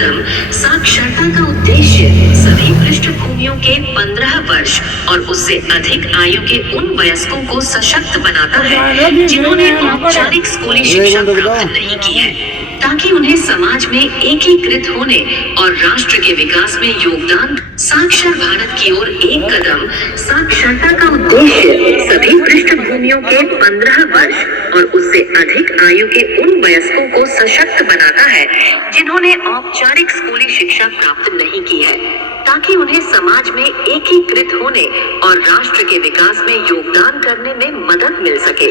कदम साक्षरता का उद्देश्य सभी पृष्ठभूमियों के 15 वर्ष और उससे अधिक आयु के उन वयस्कों को सशक्त बनाता है जिन्होंने औपचारिक स्कूली शिक्षा प्राप्त नहीं की है, ताकि उन्हें समाज में एकीकृत होने और राष्ट्र के विकास में योगदान। साक्षर भारत की ओर एक कदम साक्षरता का उद्देश्य सभी पृष्ठभूमियों के 15 वर्ष और उससे अधिक आयु के उन वयस्कों को सशक्त बनाता है जिन्होंने औपचारिक स्कूली शिक्षा प्राप्त नहीं की है, ताकि उन्हें समाज में एकीकृत होने और राष्ट्र के विकास में योगदान करने में मदद मिल सके।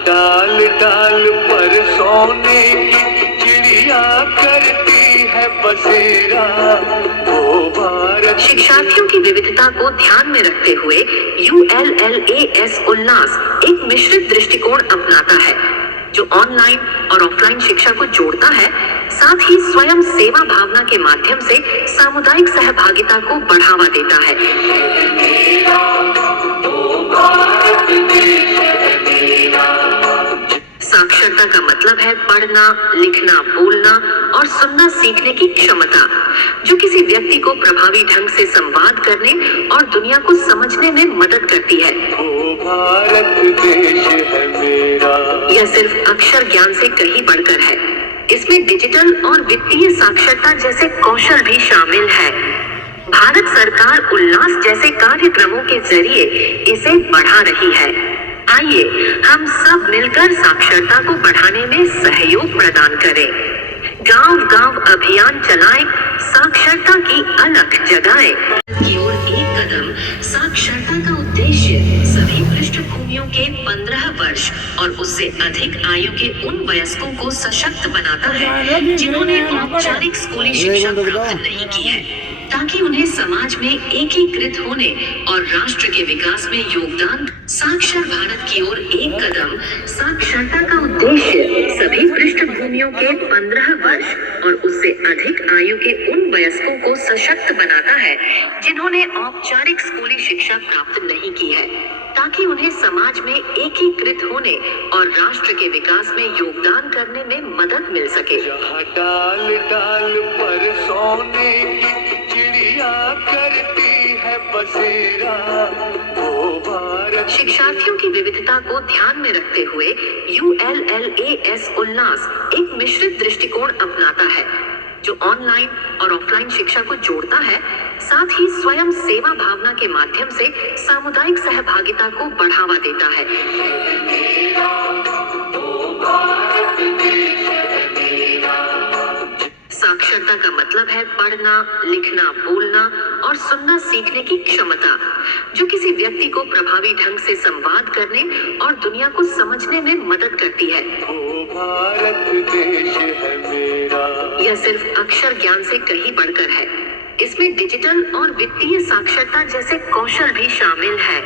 डाल डाल पर सोने की चिड़िया करती है बसेरा, वो भारत। शिक्षार्थियों की विविधता को ध्यान में रखते हुए ULLAS उल्लास एक मिश्रित दृष्टिकोण अपनाता है जो ऑनलाइन और ऑफलाइन शिक्षा को जोड़ता है, साथ ही स्वयं सेवा भावना के माध्यम से सामुदायिक सहभागिता को बढ़ावा देता है। साक्षरता का मतलब है पढ़ना, लिखना, बोलना और सुनना सीखने की क्षमता, जो किसी व्यक्ति को प्रभावी ढंग से संवाद करने और दुनिया को समझने में मदद करती है। वो भारत देश है मेरा। यह सिर्फ अक्षर ज्ञान से कहीं बढ़कर है। इसमें डिजिटल और वित्तीय साक्षरता जैसे कौशल भी शामिल है। भारत सरकार उल्लास जैसे कार्यक्रमों के जरिए इसे बढ़ा रही है। आइए हम सब मिलकर साक्षरता को बढ़ाने में सहयोग प्रदान करें। गांव-गांव अभियान चलाएं, साक्षरता की अलख जगाएं। की ओर एक कदम साक्षरता का उद्देश्य सभी पृष्ठभूमियों के 15 वर्ष और उससे अधिक आयु के उन वयस्कों को सशक्त बनाता है जिन्होंने औपचारिक स्कूली शिक्षा प्राप्त नहीं की है, ताकि उन्हें समाज में एकीकृत होने और राष्ट्र के विकास में योगदान। साक्षर भारत की ओर एक कदम साक्षरता का उद्देश्य सभी पृष्ठभूमियों के 15 वर्ष और उससे अधिक आयु के उन वयस्कों को सशक्त बनाता है जिन्होंने औपचारिक स्कूली शिक्षा प्राप्त नहीं की है, ताकि उन्हें समाज में एकीकृत होने और राष्ट्र के विकास में योगदान करने में मदद मिल सके। डाल डाल पर सोने की चिड़िया करती है बसेरा, वो भारत। शिक्षार्थियों की विविधता को ध्यान में रखते हुए ULLAS उल्लास एक मिश्रित दृष्टिकोण अपनाता है जो ऑनलाइन और ऑफलाइन शिक्षा को जोड़ता है, साथ ही स्वयं सेवा भावना के माध्यम से सामुदायिक सहभागिता को बढ़ावा देता है। साक्षरता का मतलब है पढ़ना, लिखना, बोलना और सुनना सीखने की क्षमता, जो किसी व्यक्ति को प्रभावी ढंग से संवाद करने और दुनिया को समझने में मदद करती है। वो भारत देश है मेरा। यह सिर्फ अक्षर ज्ञान से कहीं बढ़कर है। इसमें डिजिटल और वित्तीय साक्षरता जैसे कौशल भी शामिल है।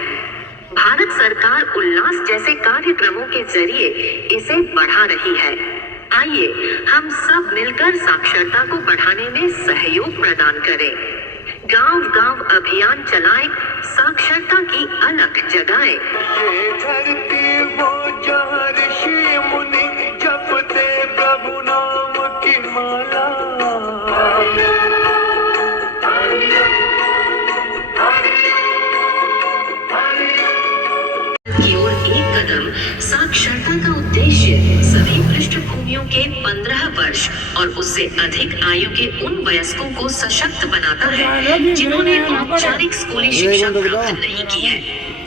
भारत सरकार उल्लास जैसे कार्यक्रमों के जरिए इसे बढ़ा रही है। आइए हम सब मिलकर साक्षरता को बढ़ाने में सहयोग प्रदान करें। गांव-गांव अभियान चलाएं, साक्षरता की अलख जगाएं। ये धरती वो जहाँ ऋषि मुनि जपते प्रभु नाम की माला। की ओर एक कदम साक्षरता का उद्देश्य सभी पृष्ठभूमियों के 15 वर्ष और उससे अधिक आयु के उन वयस्कों को सशक्त बनाता है जिन्होंने औपचारिक स्कूली शिक्षा प्राप्त नहीं की है,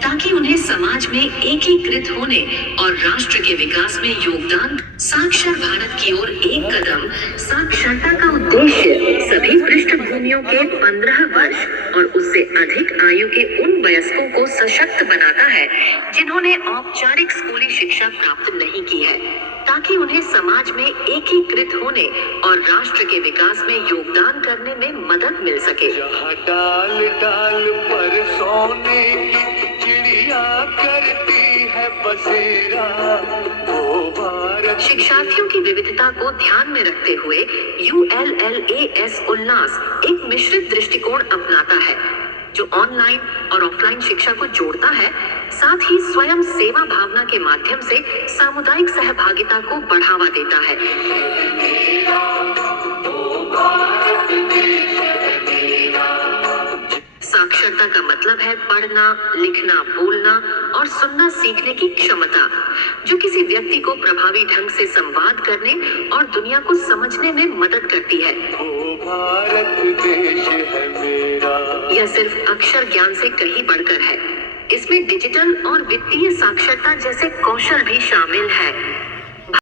ताकि उन्हें समाज में एकीकृत होने और राष्ट्र के विकास में योगदान। साक्षर भारत की ओर एक कदम साक्षरता का उद्देश्य सभी पृष्ठभूमियों के 15 वर्ष और उससे अधिक आयु के उन वयस्कों को सशक्त बनाता है जिन्होंने औपचारिक स्कूली शिक्षा प्राप्त नहीं की है, ताकि उन्हें समाज में एकीकृत होने और राष्ट्र के विकास में योगदान करने में मदद मिल सके। डाल डाल पर सोने की चिड़िया करती है बसेरा, वो भारत। शिक्षार्थियों की विविधता को ध्यान में रखते हुए ULLAS उल्लास एक मिश्रित दृष्टिकोण अपनाता है जो ऑनलाइन और ऑफलाइन शिक्षा को जोड़ता है, साथ ही स्वयं सेवा भावना के माध्यम से सामुदायिक सहभागिता को बढ़ावा देता है। साक्षरता का मतलब है पढ़ना, लिखना, बोलना और सुनना सीखने की क्षमता, जो किसी व्यक्ति को प्रभावी ढंग से संवाद करने और दुनिया को समझने में मदद करती है। ओ भारत देश है मेरा। यह सिर्फ अक्षर ज्ञान से कहीं बढ़कर है। इसमें डिजिटल और वित्तीय साक्षरता जैसे कौशल भी शामिल है।